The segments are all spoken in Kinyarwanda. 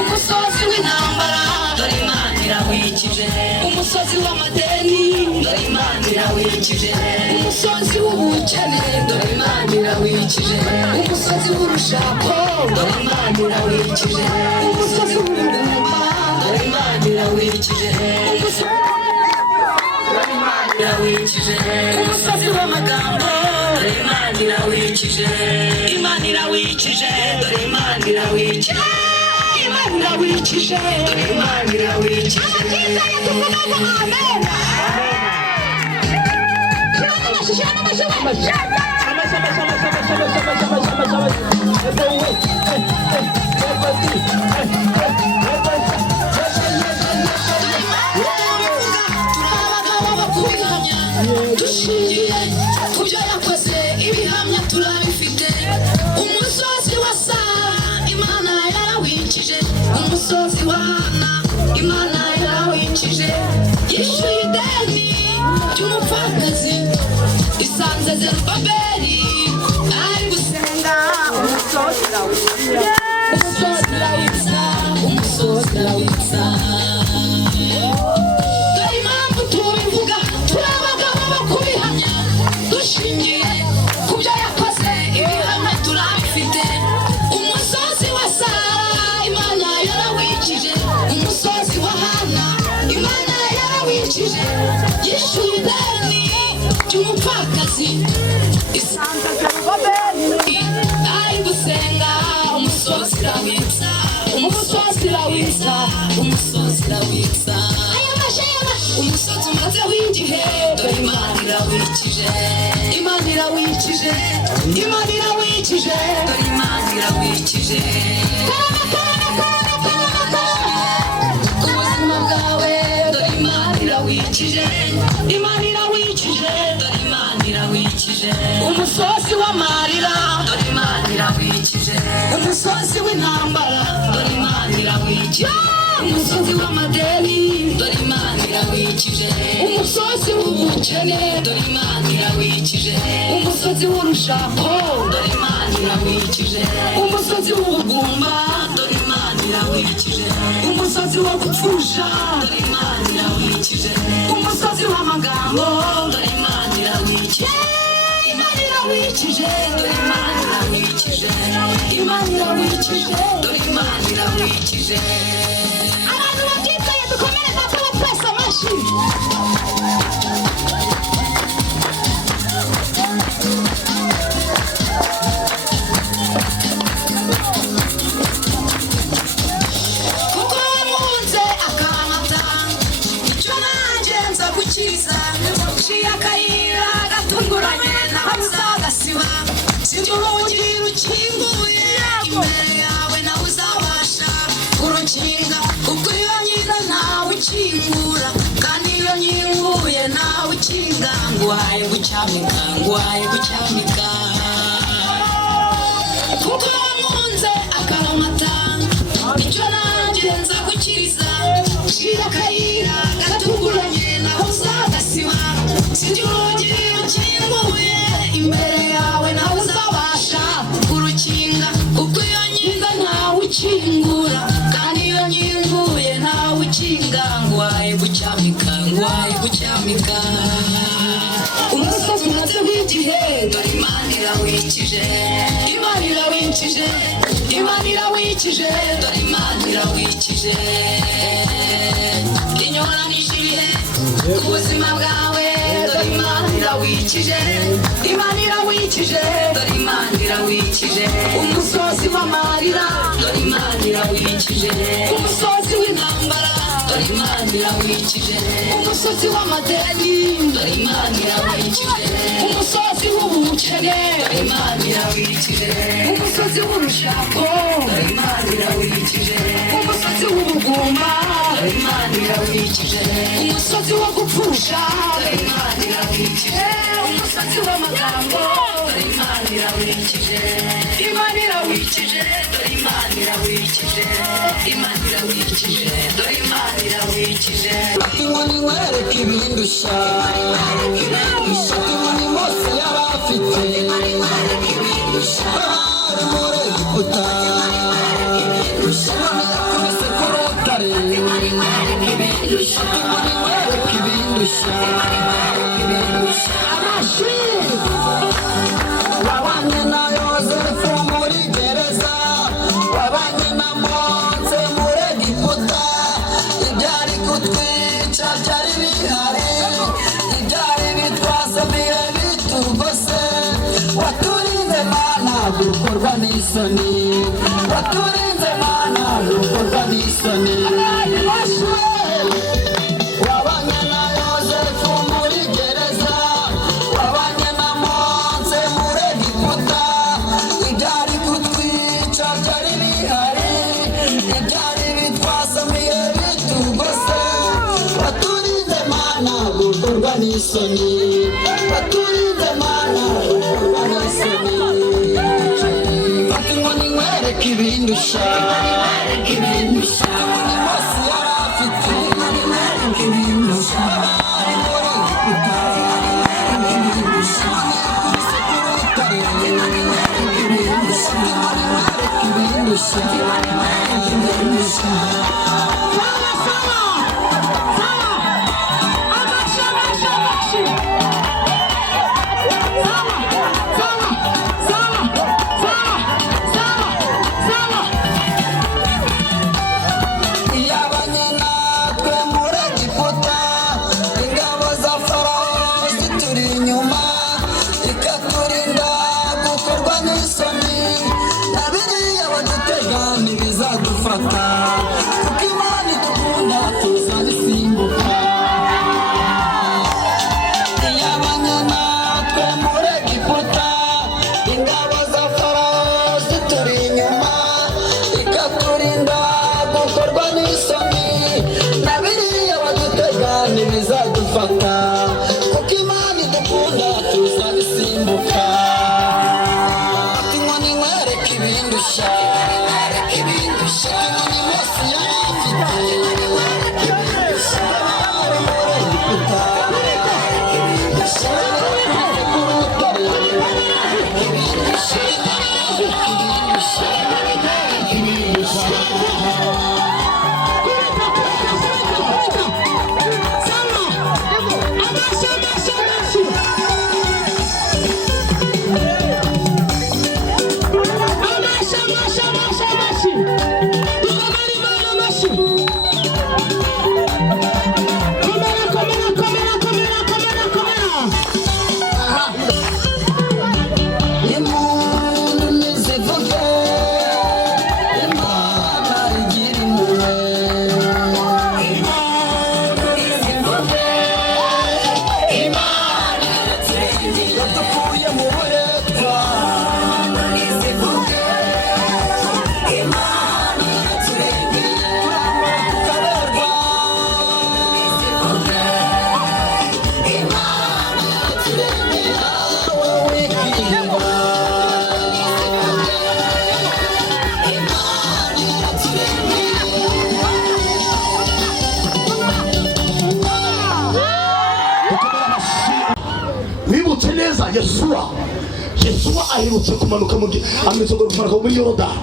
umusozi w'intambara dore Imana irawikije umusozi w'amadeni dore Imana irawikije umusozi w'ubukene dore Imana irawikije umusozi w'urushako dore Imana irawikije umusozi w'ubugumba dore Imana irawikije umusozi w'amagambo dore Imana irawikije Imana irawikije dore Imana irawikije Imana irawikije dore Imana irawikije dushingiye ku byo yakoze ibihamya turabifite umusozi wa Sara Imana yarawikije umusozi wa Hana Imana yarawikije yishyuye ideni ry'umupfakazi isanze Zerubabeli ari gusenga umusozi urawitsa umusozi urawitsa umusozi urawitsa dushingiye ku byo yakoze ibihamya turabifite umusozi wa Sara Imana yarawikije umusozi wa Hana Imana yarawikije yishyuye ideni ry'umupfakazi isanze Zerubabeli ari gusenga umusozi urawitsa umusozi urawitsa umusozi urawitsa umusozi umazeho igihe dore Imana irawikije Imana irawikije Imana irawikije dore Imana irawikije ku buzima bwawe dore Imana irawikije Imana irawikije dore Imana irawikije umusozi w'amarira dore Imana irawikije umusozi w'intambara dore Imana irawikije umusozi w'amadeni dore Imana irawikije umusozi w'ubukene dore Imana irawikije umusozi w'urushako dore Imana irawikije umusozi w'ubugumba dore Imana irawikije umusozi wo gupfusha dore Imana irawikije umusozi w'amagambo dore Imana irawikije Imana irawikije dore Imana irawikije Imana irawikije dore Imana irawikije abantu batitaye dukomereza kuba twese amashyi kuko wamunze akamata icyo nanjye nza gukiza uciye akayira gatunguranye nahabuze agasiba sinjye urugi rukinguye imbere yawe nawe uzabasha kurukinga kuko iyo nyiza ntawe ukingura kandi iyo nyinguye nawe ukinga nguhaye gucyamika nguhaye gucyamika kuko wamunze akaramata icyo nanjye nza gukiriza uciye akayira gatunguranye nawe uzagasiba sinjye urugi rukinguye imbere yawe nawe uzabasha kurukinga kuko iyo nyiza ntawe ukingura kandi iyo nyinguye ntawe ukinga nguhaye gucyamika nguhaye gucyamika umusozi umazeho igihe dore Imana irawikije Imana irawikije Imana irawikije dore Imana irawikije inyoranije ibihe ku buzima bwawe dore Imana irawikije Imana irawikije irawikije, dore Imana irawikije. Umusozi w'amarira, dore Imana irawikije. Umusozi w'intambara, dore Imana irawikije. Umusozi w'amadeni, dore Imana irawikije. Umusozi w'ubukene, dore Imana irawikije. Umusozi w'urushako, dore Imana irawikije. Umusozi w'ubugumba, dore Imana irawikije. Umusozi wo gupfusha, dore Imana irawikije. Umusozi w'amagambo, dore Imana irawikije. Imana irawikije, dore Imana irawikije. Imana irawikije, dore Imana irawikije. Inkoni nkwereka ibindusha, inkoni Mose yari afite, bari muri Egiputa, inkoni yakubise ku rutare, inkoni nkwereka ibindusha. Wabanye na Yozefu muri gereza, wabanye na Mose muri Egiputa, ibyari kutwica byari bihari, ibyari bitwazaniye bitugose. Waturinze Mana gukorwa n'isoni, waturinze Mana gukorwa n'isoni. Wabanye na Yozefu muri gereza, wabanye na Mose muri Egiputa, ibyari kutwica byari bihari, ibyari bitwazaniye bitugose. Waturinze Mana gukorwa n'isoni, waturinze Mana gukorwa n'isoni. Fata inkoni nkwereka ibindusha, inkoni Mose yari afite, bari muri Egiputa, yakubise ku rutare, inkoni nkwereka ibindusha. Yabanye natwe muri Egiputa, ingabo za Farawo zituri inyuma, ikaturinda gukorwa n'isoni. Na biriya badutega ntibizadufata, kuko Imana idukunda tuzabisimbuka. Yabanye natwe muri Egiputa, ingabo za Farawo zituri inyuma, ikaturinda gukorwa n'isoni. Na biriya badutega ntibizadufata, kuko Imana idukunda tuzabisimbuka. Inkoni nkwereka ibindusha, inkoni Mose yari afite, bari muri Egiputa, yakubise ku rutare, ibindusha. Impundu nizivuge, Imana igira impuhwe. Impundu nizivuge, Imana yadukuye mu buretwa. Impundu nizivuge, Imana yaturengeye, turambara tukaberwa. Imana yaturengeye, wowe wikwiba. Wibutse neza Yesuwa aherutse kumanuka muri Yorodani,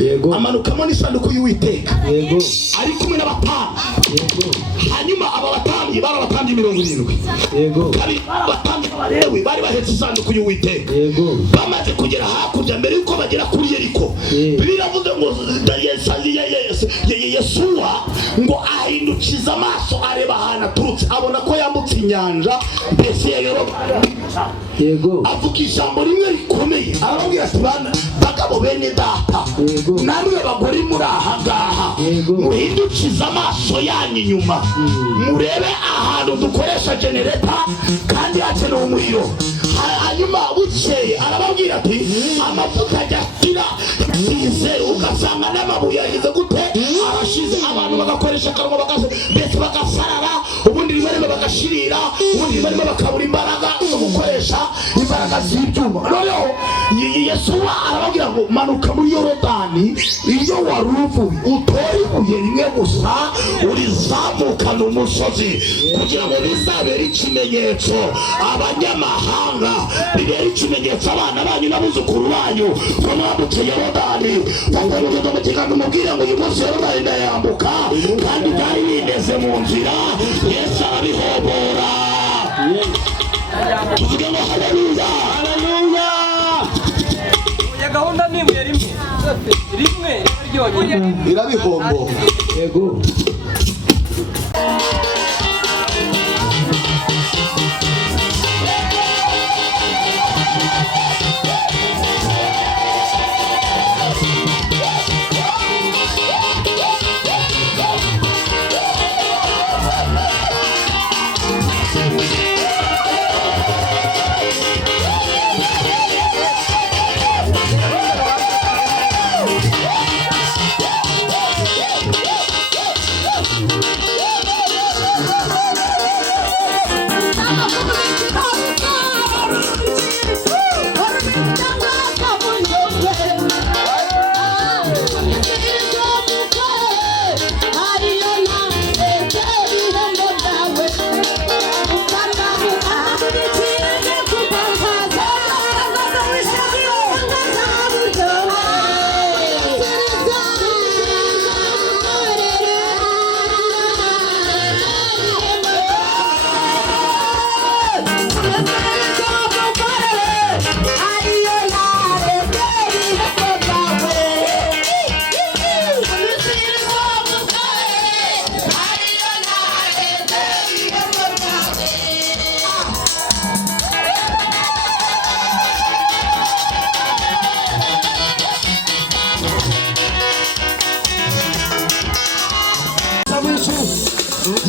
Yego. amanukamo n'isanduku y'Uwiteka, Yego. ari kumwe n'abatambyi. Yego. Hanyuma aba batambyi abalewi bari abatambyi 70. Yego. Kabiri abatambyi b'abalewi bari bahetse isanduku y'Uwiteka. Yego. Bamaze kugera hakurya mbere yuko bagera kuri Yeriko. Biravuze ngo Yesuwa ngo ahindukiza amaso areba ahantu aturutse abona ko yambutse inyanja mbese ya Yorodani. Yego. Avuga ijambo rimwe rikomeye arababwira ati bana bagabo bene data namwe bagore muri ahangaha muhindukiza amaso yanyu inyuma murebe ahantu dukoresha genereta kandi hakenewe umuriro. Hanyuma bukeye arababwira ati amavuta ajyatira yasize ugasanga n'amabuye yagize gute arashize abantu bagakoresha akarongo mbese bagasarara ubundi rimwe bagashirira ubundi rimwe bakabura imbaraga zo gukoresha imbaraga z'ibyuma. Noneho Yesuwa arababwira ngo manuka muri Yorodani iyo waruvuye utore ibuye rimwe gusa urizamukana umusozi kugira ngo bizabere ikimenyetso abanyamahanga bibere ikimenyetso abana banyu n'abuzukuru banyu bamwambutse Yorodani bakomeza mu kiganza umubwira ngo uyu munsi Yorodani ndayambuka kandi byari bindeze mu nzira Yesu arabihobora. Tuvuge ngo haleluya haleluya. Ya gahunda ni imwe rimwe ryonyine irabihombo. Yego.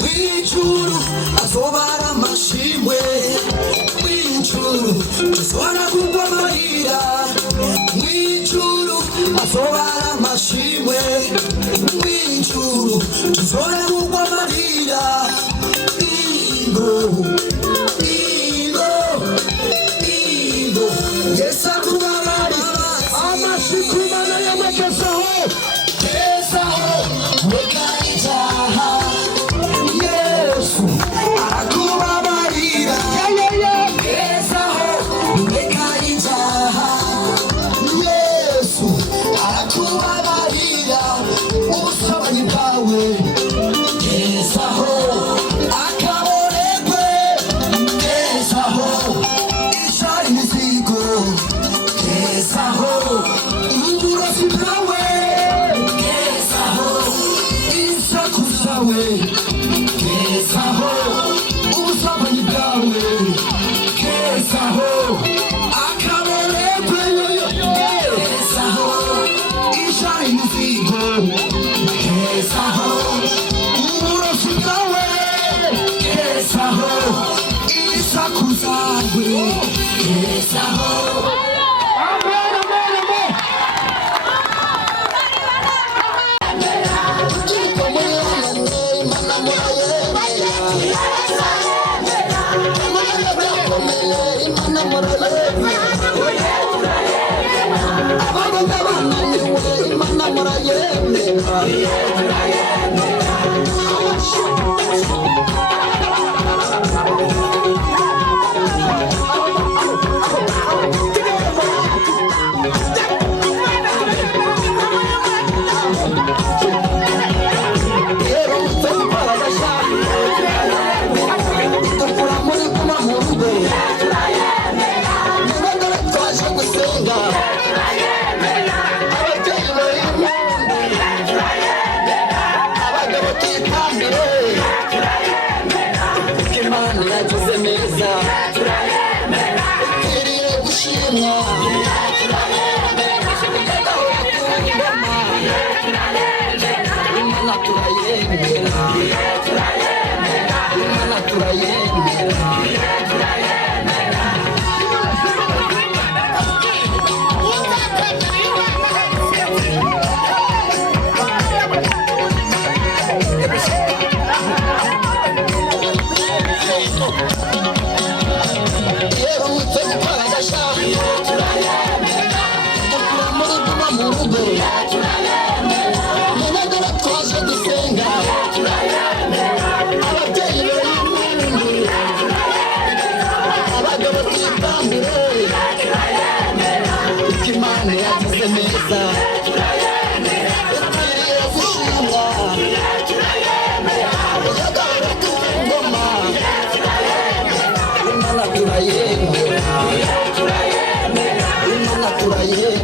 W'ijuru azobara amashimwe, w'ijuru azobara kugwa amarira, w'ijuru azobara amashimwe, w'ijuru azobara kugwa amarira. Ingo Yesu akubabara amashikumana yamugezeho gezaho wekaijaha Yesu arakubabarira gezaho wekaijaha Yesu arakubabarira ubusabanyi bwawe gezaho akaboregwe gezaho ishari imizigo gezaho uburozi bwawe gezaho isaku zawe gezaho ubusabanyi bwawe gezaho akaboregwe gezaho ishari imizigo gezaho uburozi bwawe gezaho isaku zawe gezaho. Imana turayemera